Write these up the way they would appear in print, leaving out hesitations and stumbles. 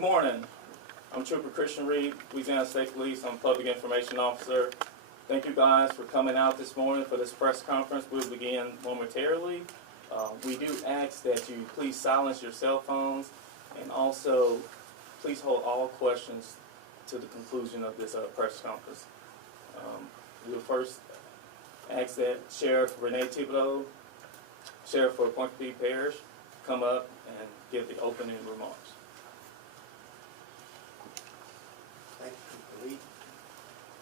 Good morning. I'm Trooper Christian Reed, Louisiana State Police. I'm a Public Information Officer. Thank you guys for coming out this morning for this press conference. We'll begin momentarily. We do ask that you please silence your cell phones, and also please hold all questions to the conclusion of this press conference. We'll first ask that Sheriff Renee Thibodeau, Sheriff for Pointe Coupee Parish, come up and give the opening remarks. Thank you, Lee.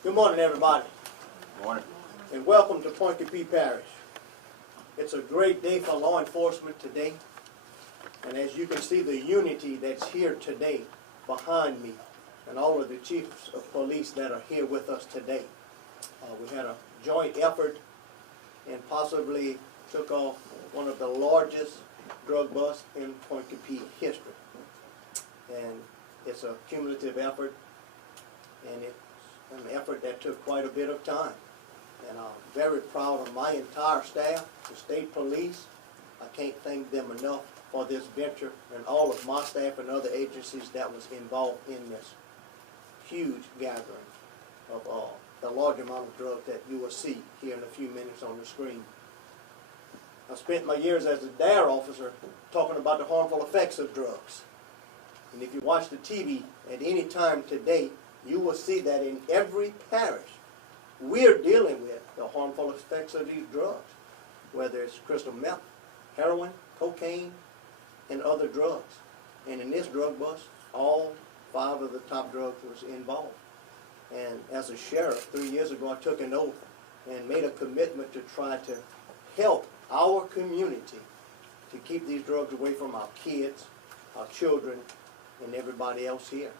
Good morning, everybody. Good morning. And welcome to Pointe Coupee Parish. It's a great day for law enforcement today. And as you can see, the unity that's here today behind me and all of the chiefs of police that are here with us today. We had a joint effort and possibly took off one of the largest drug busts in Pointe Coupee history. And it's a cumulative effort, and it's an effort that took quite a bit of time. And I'm very proud of my entire staff, the state police. I can't thank them enough for this venture, and all of my staff and other agencies that was involved in this huge gathering of the large amount of drugs that you will see here in a few minutes on the screen. I spent my years as a DARE officer talking about the harmful effects of drugs. And if you watch the TV at any time today, you will see that in every parish, we're dealing with the harmful effects of these drugs, whether it's crystal meth, heroin, cocaine, and other drugs. And in this drug bust, all 5 of the top drugs was involved. And as a sheriff, 3 years ago, I took an oath and made a commitment to try to help our community to keep these drugs away from our kids, our children, and everybody else here.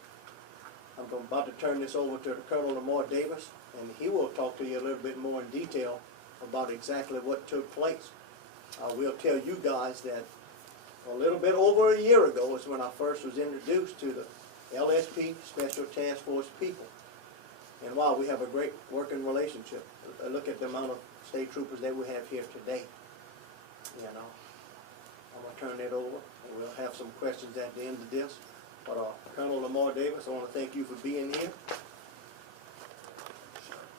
I'm about to turn this over to Colonel Lamar Davis, and he will talk to you a little bit more in detail about exactly what took place. We'll tell you guys that a little bit over a year ago is when I first was introduced to the LSP, Special Task Force people. And wow, we have a great working relationship. Look at the amount of state troopers that we have here today. You know, I'm going to turn it over, and we'll have some questions at the end of this. But Colonel Lamar Davis, I want to thank you for being here.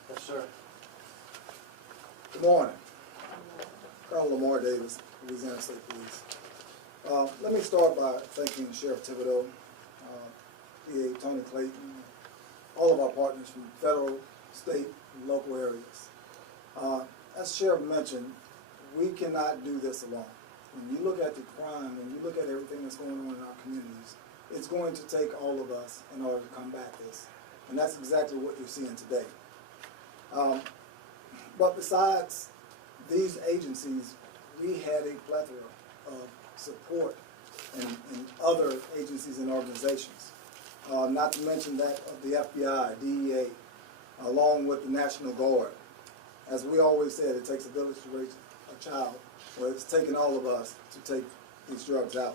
Yes, sir. Good morning. Colonel Lamar Davis, Louisiana State Police. Let me start by thanking Sheriff Thibodeau, PA Tony Clayton, all of our partners from federal, state, and local areas. As Sheriff mentioned, we cannot do this alone. When you look at the crime, when you look at everything that's going on in our communities, it's going to take all of us in order to combat this. And that's exactly what you're seeing today. But besides these agencies, we had a plethora of support in other agencies and organizations. Not to mention that of the FBI, DEA, along with the National Guard. As we always said, it takes a village to raise a child. Well, it's taken all of us to take these drugs out.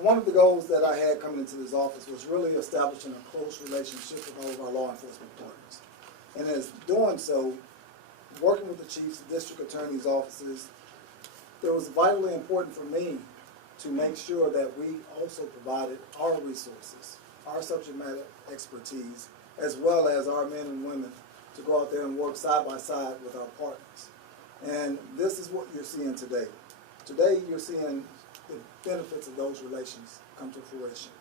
One of the goals that I had coming into this office was really establishing a close relationship with all of our law enforcement partners. And as doing so, working with the chiefs, the district attorney's offices, it was vitally important for me to make sure that we also provided our resources, our subject matter expertise, as well as our men and women to go out there and work side by side with our partners. And this is what you're seeing today. Today you're seeing the benefits of those relations come to fruition.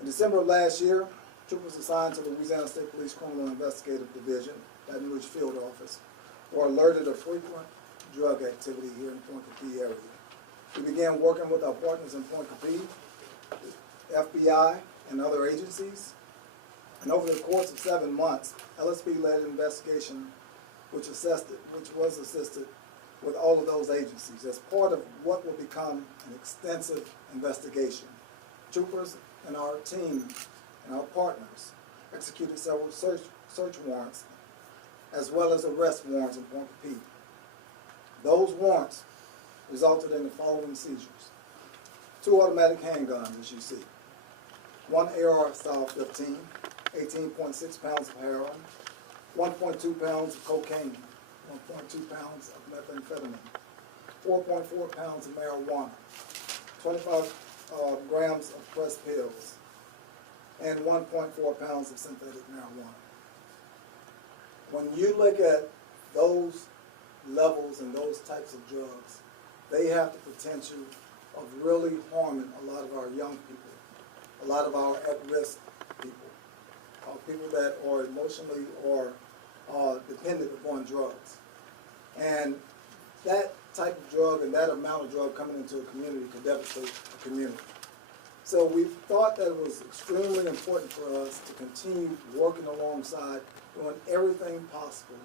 In December of last year, troopers assigned to the Louisiana State Police Criminal Investigative Division, Baton Rouge Field Office, were alerted of frequent drug activity here in Pointe Coupee area. We began working with our partners in Pointe Coupee, the FBI, and other agencies. And over the course of 7 months, LSP led an investigation which was assisted with all of those agencies as part of what will become an extensive investigation. Troopers and our team and our partners executed several search warrants as well as arrest warrants in Pointe Coupee. Those warrants resulted in the following seizures: 2 automatic handguns, as you see, 1 AR-style 15, 18.6 pounds of heroin, 1.2 pounds of cocaine, 1.2 pounds of methamphetamine, 4.4 pounds of marijuana, 25 grams of pressed pills, and 1.4 pounds of synthetic marijuana. When you look at those levels and those types of drugs, they have the potential of really harming a lot of our young people, a lot of our at-risk people, people that are emotionally or dependent upon drugs. And that type of drug and that amount of drug coming into a community can devastate a community. So we thought that it was extremely important for us to continue working alongside, doing everything possible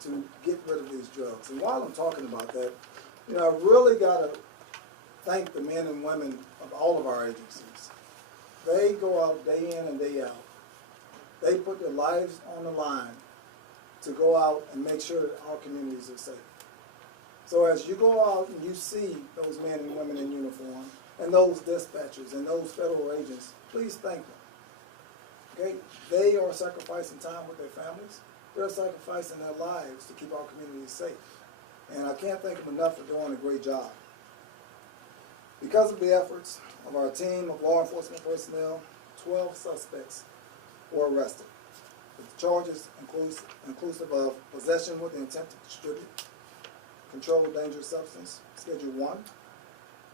to get rid of these drugs. And while I'm talking about that, you know, I really got to thank the men and women of all of our agencies. They go out day in and day out. They put their lives on the line to go out and make sure that our communities are safe. So as you go out and you see those men and women in uniform, and those dispatchers and those federal agents, please thank them. Okay? They are sacrificing time with their families. They're sacrificing their lives to keep our communities safe. And I can't thank them enough for doing a great job. Because of the efforts of our team of law enforcement personnel, 12 suspects were arrested, with charges inclusive of possession with the intent to distribute, controlled dangerous substance, Schedule 1,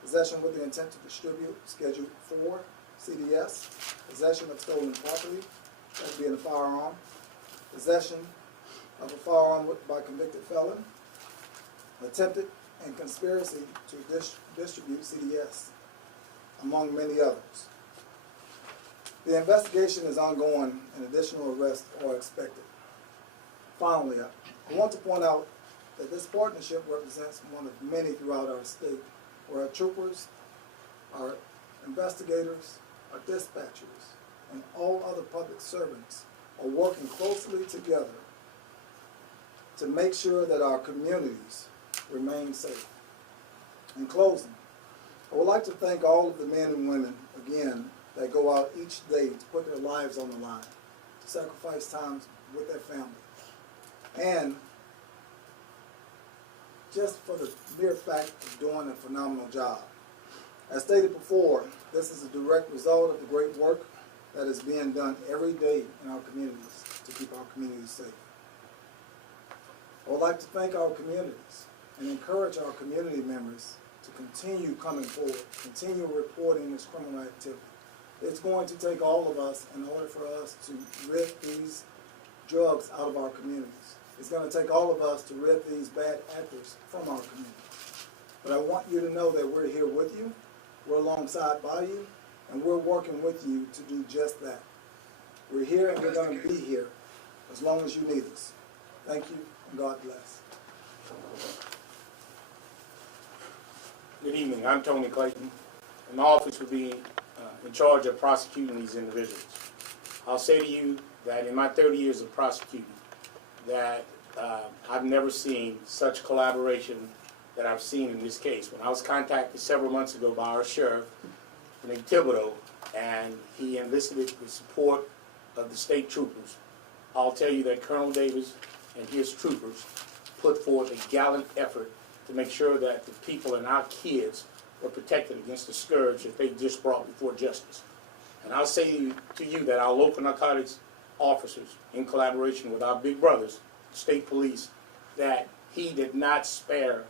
possession with the intent to distribute, Schedule 4, CDS, possession of stolen property, that would be in a firearm, possession of a firearm by convicted felon, attempted and conspiracy to distribute CDS, among many others. The investigation is ongoing and additional arrests are expected. Finally, I want to point out that this partnership represents one of many throughout our state, where our troopers, our investigators, our dispatchers, and all other public servants are working closely together to make sure that our communities remain safe. In closing, I would like to thank all of the men and women, again, that go out each day to put their lives on the line, to sacrifice time with their family, and just for the mere fact of doing a phenomenal job. As stated before, this is a direct result of the great work that is being done every day in our communities to keep our communities safe. I would like to thank our communities and encourage our community members to continue coming forward, continue reporting this criminal activity. It's going to take all of us in order for us to rid these drugs out of our communities. It's going to take all of us to rid these bad actors from our communities. But I want you to know that we're here with you, we're alongside by you, and we're working with you to do just that. We're here and we're going to be here as long as you need us. Thank you, and God bless. Good evening. I'm Tony Clayton, and my office will be in charge of prosecuting these individuals. I'll say to you that in my 30 years of prosecuting, that I've never seen such collaboration that I've seen in this case. When I was contacted several months ago by our sheriff, named Thibodeau, and he enlisted the support of the state troopers, I'll tell you that Colonel Davis and his troopers put forth a gallant effort to make sure that the people and our kids were protected against the scourge that they just brought before justice. And I'll say to you that our local narcotics officers, in collaboration with our big brothers, state police, that he did not spare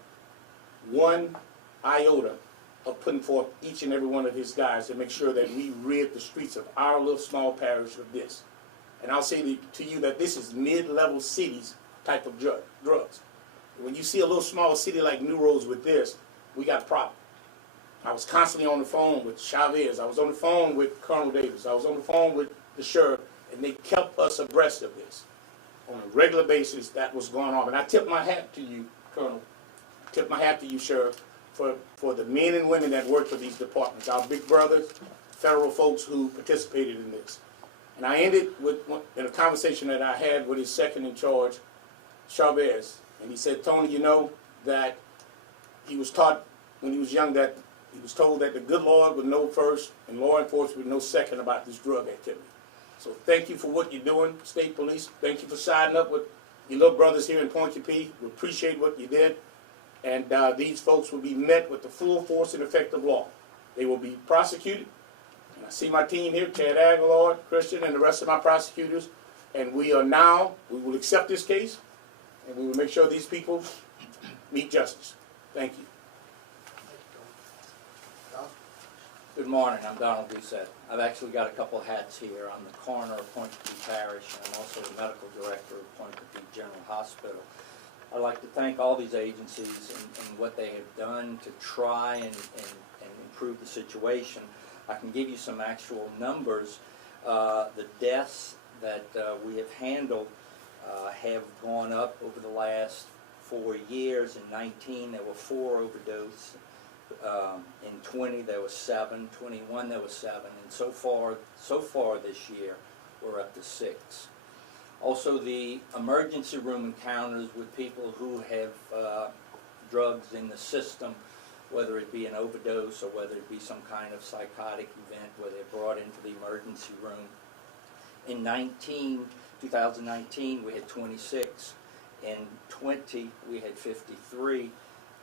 one iota of putting forth each and every one of his guys to make sure that we rid the streets of our little small parish of this. And I'll say to you that this is mid-level cities type of drugs. When you see a little small city like New Roads with this, we got a problem. I was constantly on the phone with Chavez. I was on the phone with Colonel Davis. I was on the phone with the sheriff, and they kept us abreast of this. On a regular basis, that was going on. And I tip my hat to you, Colonel. Tip my hat to you, Sheriff, for the men and women that work for these departments, our big brothers, federal folks who participated in this. And I ended with in a conversation that I had with his second in charge, Chavez. And he said, Tony, you know that he was taught when he was young that he was told that the good Lord would know first and law enforcement would know second about this drug activity. So thank you for what you're doing, state police. Thank you for siding up with your little brothers here in Pointe Coupee. We appreciate what you did. And these folks will be met with the full force and effect of law. They will be prosecuted. And I see my team here, Chad Aguilar, Christian, and the rest of my prosecutors. And we will accept this case, and we will make sure these people meet justice. Thank you. Good morning, I'm Donald Doucette. I've actually got a couple hats here. I'm the coroner of Pointe Coupee Parish, and I'm also the medical director of Pointe Coupee General Hospital. I'd like to thank all these agencies and what they have done to try and improve the situation. I can give you some actual numbers. The deaths that we have handled have gone up over the last 4 years. In 19, there were 4 overdoses. In 20 there was 7, 21 there was 7, and so far this year we're up to 6. Also, the emergency room encounters with people who have drugs in the system, whether it be an overdose or whether it be some kind of psychotic event where they're brought into the emergency room. In 2019 we had 26, in 20 we had 53,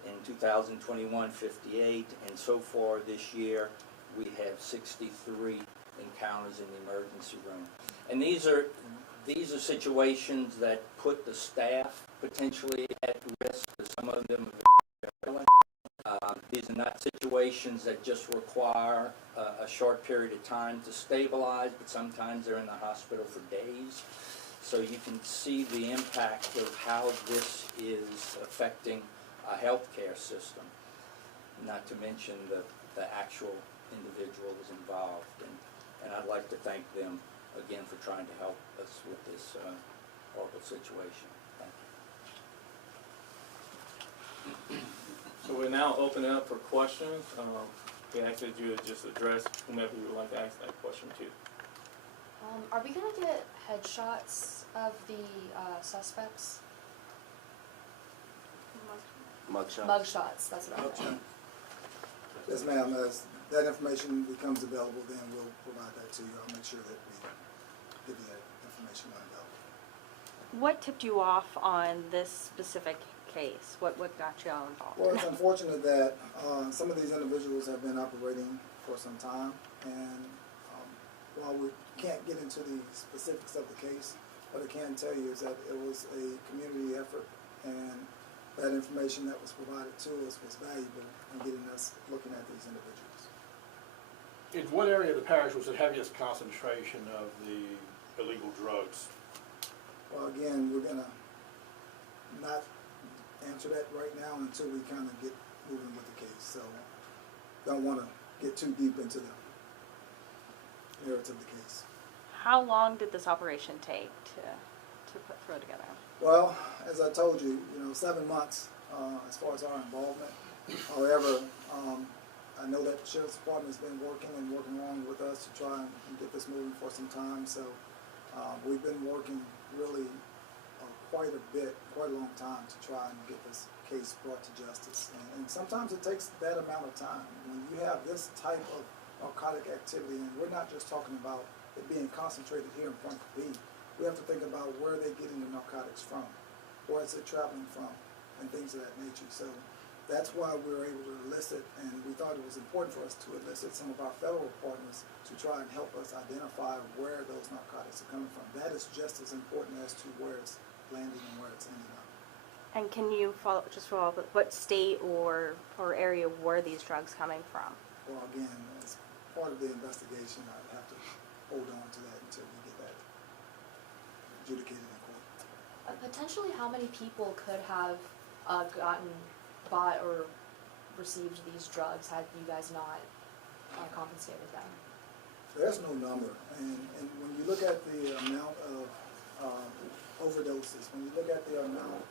in 2021, 58, and so far this year, we have 63 encounters in the emergency room. And these are situations that put the staff potentially at risk, because some of them are very violent. These are not situations that just require a short period of time to stabilize, but sometimes they're in the hospital for days. So you can see the impact of how this is affecting a healthcare system, not to mention the actual individuals involved. And I'd like to thank them again for trying to help us with this horrible situation. Thank you. So we're now opening up for questions. We ask that you just address whomever you would like to ask that question to. Are we going to get headshots of the suspects? Mugshots. Mugshots, that's what I meant. Yes, ma'am, as that information becomes available, then we'll provide that to you. I'll make sure that we give you that information when available. What tipped you off on this specific case? What got you all involved? Well, it's unfortunate that some of these individuals have been operating for some time, and while we can't get into the specifics of the case, what I can tell you is that it was a community effort, and that information that was provided to us was valuable in getting us looking at these individuals. In what area of the parish was the heaviest concentration of the illegal drugs? Well, again, we're going to not answer that right now until we kind of get moving with the case. So don't want to get too deep into the narrative of the case. How long did this operation take to throw together? Well, as I told you, 7 months as far as our involvement. However, I know that the Sheriff's Department has been working along with us to try and get this moving for some time. So we've been working really quite a long time to try and get this case brought to justice. And sometimes it takes that amount of time. When you have this type of narcotic activity, and we're not just talking about it being concentrated here in Pointe Coupee, we have to think about where they're getting the narcotics from, where is it traveling from, and things of that nature. So that's why we were able to elicit, and we thought it was important for us to elicit some of our federal partners to try and help us identify where those narcotics are coming from. That is just as important as to where it's landing and where it's ending up. And can you follow up with what state or area were these drugs coming from? Well, again, as part of the investigation, I'd have to hold on to that until we get that adjudicated in court. Potentially, how many people could have bought or received these drugs had you guys not compensated them? There's no number, and when you look at the amount of overdoses, when you look at the amount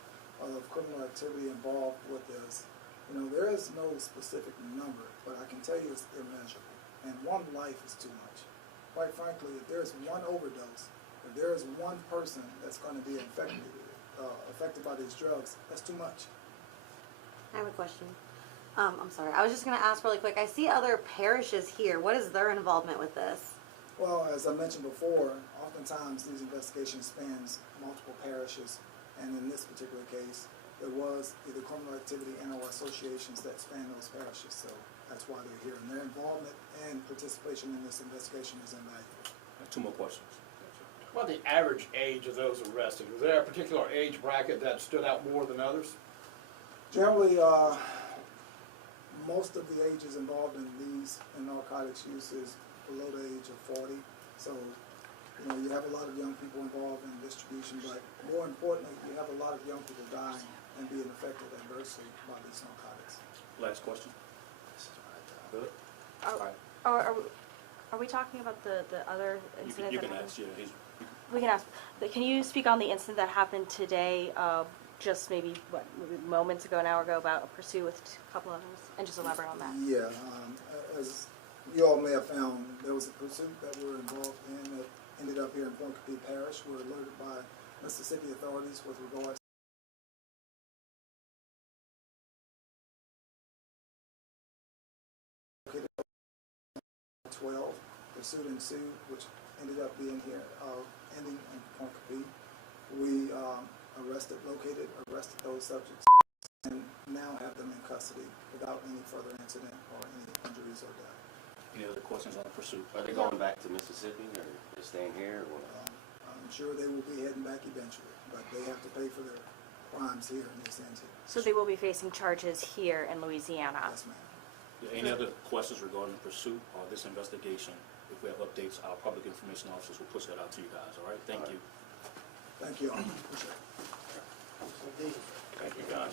of criminal activity involved with this, there is no specific number, but I can tell you it's immeasurable, and one life is too much. Quite frankly, if there's one overdose, if there is one person that's going to be affected by these drugs, that's too much. I have a question. I'm sorry. I was just going to ask really quick. I see other parishes here. What is their involvement with this? Well, as I mentioned before, oftentimes these investigations spans multiple parishes, and in this particular case, there was either criminal activity and or associations that span those parishes. So that's why they're here. And their involvement and participation in this investigation is invaluable. Two more questions. What about the average age of those arrested? Was there a particular age bracket that stood out more than others? Generally, most of the ages involved in these and narcotics use is below the age of 40. So, you know, you have a lot of young people involved in distribution, but more importantly, you have a lot of young people dying and being affected adversely by these narcotics. Last question. Good? Are we talking about the other incident You that can happened? ask, yeah. We can ask, but can you speak on the incident that happened today, just maybe, maybe moments ago, an hour ago, about a pursuit with a couple others, and just elaborate on that? Yeah, as you all may have found, there was a pursuit that we were involved in that ended up here in Pointe Coupee Parish. We were alerted by Mississippi authorities with regards 12, pursuit ensued, which ended up being here, ending in Pointe Coupee. We arrested those subjects, and now have them in custody without any further incident or any injuries or death. Any other questions on the pursuit? Are they going back to Mississippi, or they're staying here, or what? I'm sure they will be heading back eventually, but they have to pay for their crimes here in this entity. So they will be facing charges here in Louisiana? Yes, ma'am. Any other questions regarding the pursuit or this investigation? If we have updates, our public information officers will push that out to you guys, all right? Thank you. Thank you all. Appreciate it. Thank you, guys.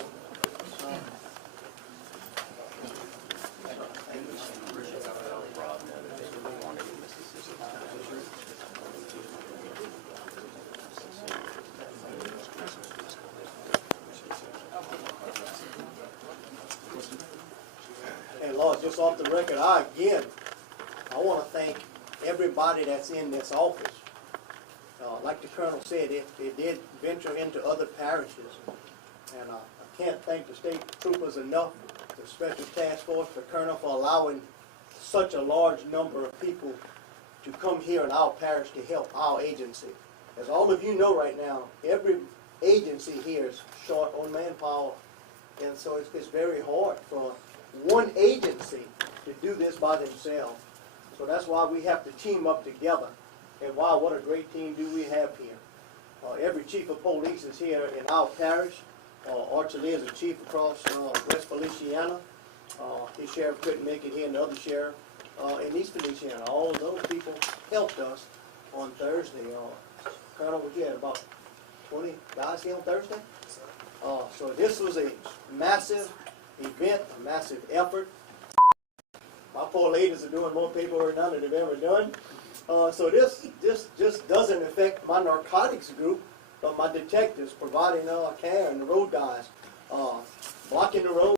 And Lord, just off the record, I want to thank everybody that's in this office. Like the Colonel said, it did venture into other parishes. And I can't thank the state troopers enough, the Special Task Force, the Colonel, for allowing such a large number of people to come here in our parish to help our agency. As all of you know right now, every agency here is short on manpower. And so it's very hard for one agency to do this by themselves. So that's why we have to team up together. And wow, what a great team do we have here. Every chief of police is here in our parish. Archuleta is a chief across West Feliciana. His sheriff couldn't make it here, and the other sheriff in East Feliciana. All of those people helped us on Thursday. Colonel, we had about 20 guys here on Thursday. So this was a massive event, a massive effort. My poor ladies are doing more paperwork now than they've ever done. So this just doesn't affect my narcotics group, but my detectives providing care and the road guys, blocking the road.